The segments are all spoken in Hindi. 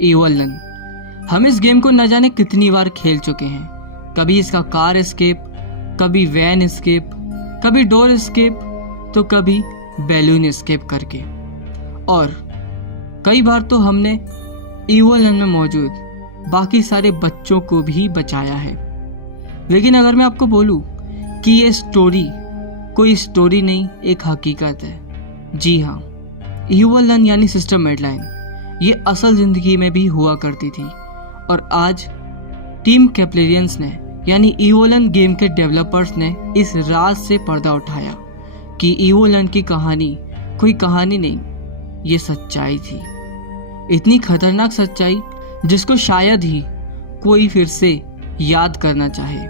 ईवोलन। हम इस गेम को न जाने कितनी बार खेल चुके हैं। कभी इसका कार एस्केप, कभी वैन एस्केप, कभी डोर एस्केप, तो कभी बैलून एस्केप करके। और कई बार तो हमने ईवोलन में मौजूद बाकी सारे बच्चों को भी बचाया है। लेकिन अगर मैं आपको बोलूं कि ये स्टोरी कोई स्टोरी नहीं, एक हकीकत है। जी हाँ, ईवोलन यानी सिस्टर मेडलाइन ये असल ज़िंदगी में भी हुआ करती थी। और आज टीम कैप्लेरियंस ने यानी ईवोलन गेम के डेवलपर्स ने इस राज से पर्दा उठाया कि ईवोलन की कहानी कोई कहानी नहीं, ये सच्चाई थी। इतनी खतरनाक सच्चाई जिसको शायद ही कोई फिर से याद करना चाहे।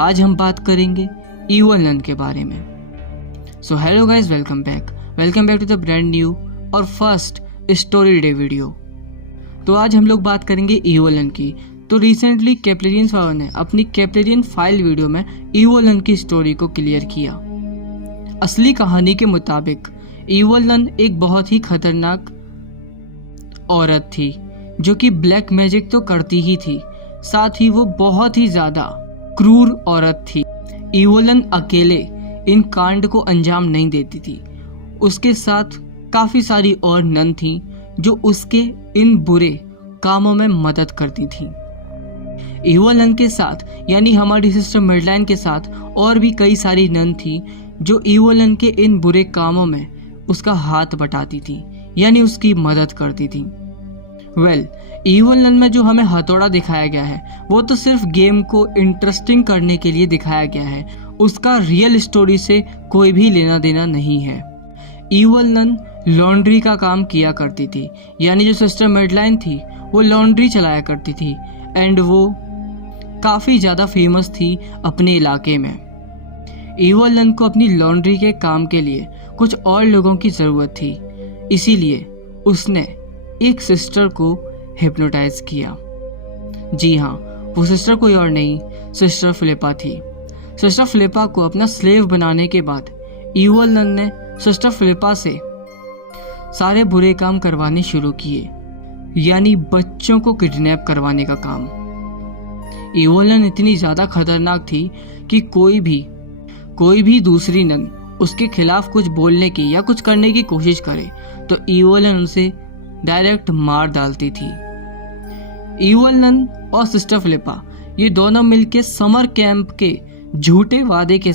आज हम बात करेंगे ईवोलन के बारे में। So hello guys, welcome back to the brand new और फर्स्ट स्टोरी डे वीडियो। तो आज हम लोग बात करेंगे ईवोलन की। तो रिसेंटली कैप्लेरियंस वालों ने अपनी कैप्लेरियन फाइल वीडियो में ईवोलन की स्टोरी को क्लियर किया। असली कहानी के मुताबिक ईवोलन एक बहुत ही खतरनाक औरत थी जो कि ब्लैक मैजिक तो करती ही थी, साथ ही वो बहुत ही ज्यादा क्रूर औरत थी। ईवोलन अकेले इन कांड को अंजाम नहीं देती थी, उसके साथ काफी सारी और नन थी जो उसके इन बुरे कामों में मदद करती थी। ईवोलन के साथ यानी हमारी सिस्टर मेडलाइन के साथ और भी कई सारी नन थी जो ईवोलन के इन बुरे कामों में उसका हाथ बटाती थी यानी उसकी मदद करती थी। ईवोलन में जो हमें हथौड़ा दिखाया गया है वो तो सिर्फ गेम को इंटरेस्टिंग करने के लिए दिखाया गया है, उसका रियल स्टोरी से कोई भी लेना देना नहीं है। ईवोलन लॉन्ड्री का काम किया करती थी, यानी जो सिस्टर मेडलाइन थी वो लॉन्ड्री चलाया करती थी एंड वो काफ़ी ज़्यादा फेमस थी अपने इलाके में। ईवोलन को अपनी लॉन्ड्री के काम के लिए कुछ और लोगों की ज़रूरत थी, इसीलिए उसने एक सिस्टर को हिप्नोटाइज किया। जी हाँ, वो सिस्टर कोई और नहीं, सिस्टर फिलिपा थी। सिस्टर फिलिपा को अपना स्लेव बनाने के बाद ईवोलन ने सिस्टर फिलिपा से सारे बुरे काम करवाने शुरू किए, यानी बच्चों को किडनैप करवाने का काम। ईवोलन इतनी ज़्यादा खतरनाक थी कि कोई भी दूसरी नन उसके खिलाफ कुछ बोलने की या कुछ करने की कोशिश करे तो ईवोलन उसे डायरेक्ट मार डालती थी। ईवोलन और सिस्टर फिलिपा ये दोनों मिलके समर कैंप के झूठे वादे के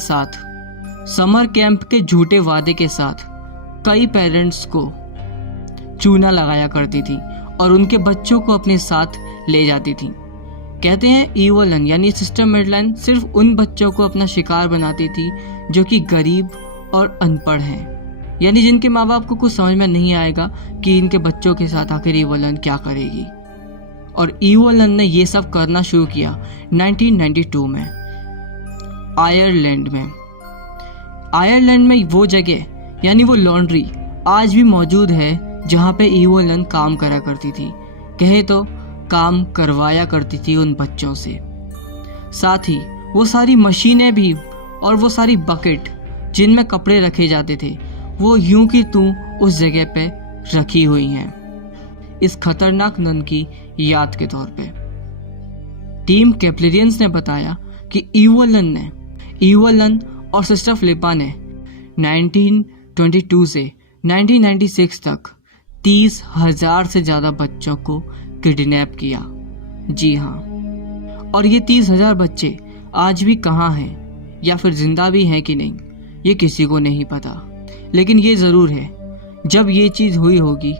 साथ कई पेरेंट्स को चूना लगाया करती थी और उनके बच्चों को अपने साथ ले जाती थी। कहते हैं ईवोलन यानी सिस्टर मेडलाइन सिर्फ उन बच्चों को अपना शिकार बनाती थी जो कि गरीब और अनपढ़ हैं, यानी जिनके माँ बाप को कुछ समझ में नहीं आएगा कि इनके बच्चों के साथ आखिर ईवोलन क्या करेगी। और ईवोलन ने ये सब करना शुरू किया 1992 में आयरलैंड में वो जगह यानी वो लॉन्ड्री आज भी मौजूद है जहाँ पे ईवोलन काम करा करती थी, कहे तो काम करवाया करती थी उन बच्चों से। साथ ही वो सारी मशीनें भी और वो सारी बकेट जिनमें कपड़े रखे जाते थे वो यूं की तू उस जगह पे रखी हुई हैं इस खतरनाक नन की याद के तौर पे। टीम कैप्लेरियंस ने बताया कि ईवोलन और सिस्टर फिलिपा ने 1922 से 1996 तक 30,000 से ज़्यादा बच्चों को किडनैप किया। जी हाँ, और ये 30,000 बच्चे आज भी कहाँ हैं या फिर जिंदा भी हैं कि नहीं ये किसी को नहीं पता। लेकिन ये ज़रूर है जब ये चीज़ हुई होगी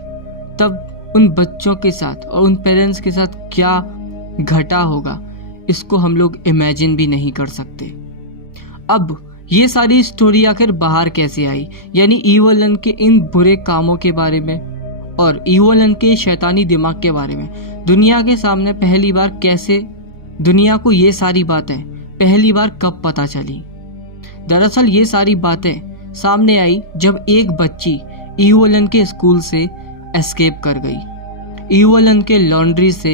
तब उन बच्चों के साथ और उन पेरेंट्स के साथ क्या घटा होगा इसको हम लोग इमेजिन भी नहीं कर सकते। अब ये सारी स्टोरी आखिर बाहर कैसे आई, यानी ईवोलन के इन बुरे कामों के बारे में और ईवोलन के शैतानी दिमाग के बारे में दुनिया के सामने पहली बार कैसे, दुनिया को ये सारी बातें पहली बार कब पता चली। दरअसल ये सारी बातें सामने आई जब एक बच्ची ईवोलन के स्कूल से एस्केप कर गई, ईवोलन के लॉन्ड्री से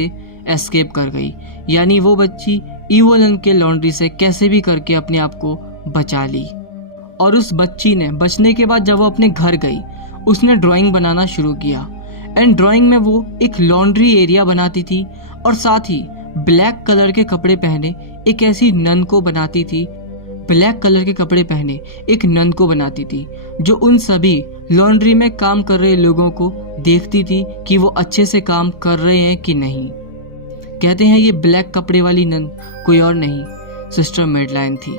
एस्केप कर गई, यानी वो बच्ची ईवोलन के लॉन्ड्री से कैसे भी करके अपने आप को बचा ली। और उस बच्ची ने बचने के बाद जब वो अपने घर गई उसने ड्राइंग बनाना शुरू किया एंड ड्राइंग में वो एक लॉन्ड्री एरिया बनाती थी और साथ ही ब्लैक कलर के कपड़े पहने एक ऐसी नन को बनाती थी, ब्लैक कलर के कपड़े पहने एक नन को बनाती थी जो उन सभी लॉन्ड्री में काम कर रहे लोगों को देखती थी कि वो अच्छे से काम कर रहे हैं कि नहीं। कहते हैं ये ब्लैक कपड़े वाली नन कोई और नहीं, सिस्टर मेडलाइन थी।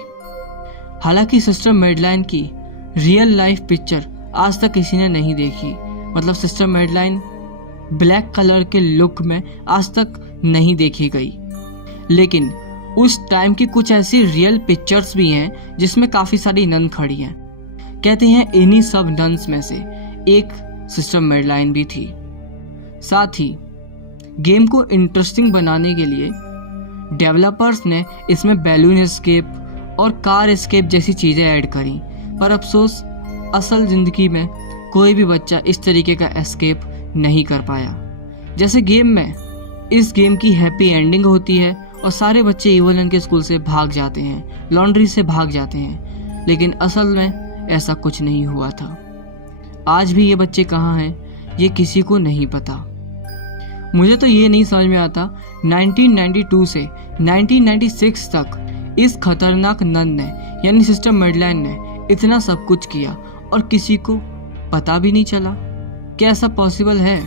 हालांकि सिस्टर मेडलाइन की रियल लाइफ पिक्चर आज तक किसी ने नहीं देखी, मतलब सिस्टर मेडलाइन ब्लैक कलर के लुक में आज तक नहीं देखी गई, लेकिन उस टाइम की कुछ ऐसी रियल पिक्चर्स भी हैं जिसमें काफ़ी सारी नन खड़ी हैं। कहते हैं इन्हीं सब नन्स में से एक सिस्टर मेडलाइन भी थी। साथ ही गेम को इंटरेस्टिंग बनाने के लिए डेवलपर्स ने इसमें बैलून एस्केप और कार एस्केप जैसी चीज़ें ऐड करी, पर अफसोस असल ज़िंदगी में कोई भी बच्चा इस तरीके का एस्केप नहीं कर पाया। जैसे गेम में इस गेम की हैप्पी एंडिंग होती है और सारे बच्चे इवोलन के स्कूल से भाग जाते हैं, लॉन्ड्री से भाग जाते हैं, लेकिन असल में ऐसा कुछ नहीं हुआ था। आज भी ये बच्चे कहाँ हैं ये किसी को नहीं पता। मुझे तो ये नहीं समझ में आता 1992 से 1996 तक इस खतरनाक नन ने यानी सिस्टर मेडलाइन ने इतना सब कुछ किया और किसी को पता भी नहीं चला। क्या ऐसा पॉसिबल है?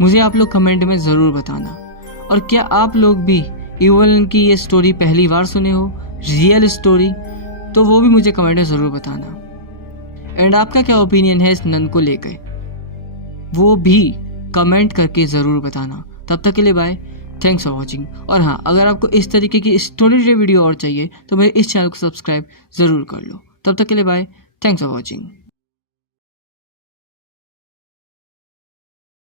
मुझे आप लोग कमेंट में ज़रूर बताना। और क्या आप लोग भी इवोलन की ये स्टोरी पहली बार सुने हो, रियल स्टोरी, तो वो भी मुझे कमेंट में ज़रूर बताना। एंड आपका क्या ओपिनियन है इस नन को लेकर, वो भी कमेंट करके ज़रूर बताना। तब तक के लिए बाय, थैंक्स फॉर वॉचिंग। और हाँ, अगर आपको इस तरीके की स्टोरी रिलेटेड वीडियो और चाहिए तो मेरे इस चैनल को सब्सक्राइब ज़रूर कर लो। तब तक के लिए बाय, थैंक्स फॉर वॉचिंग।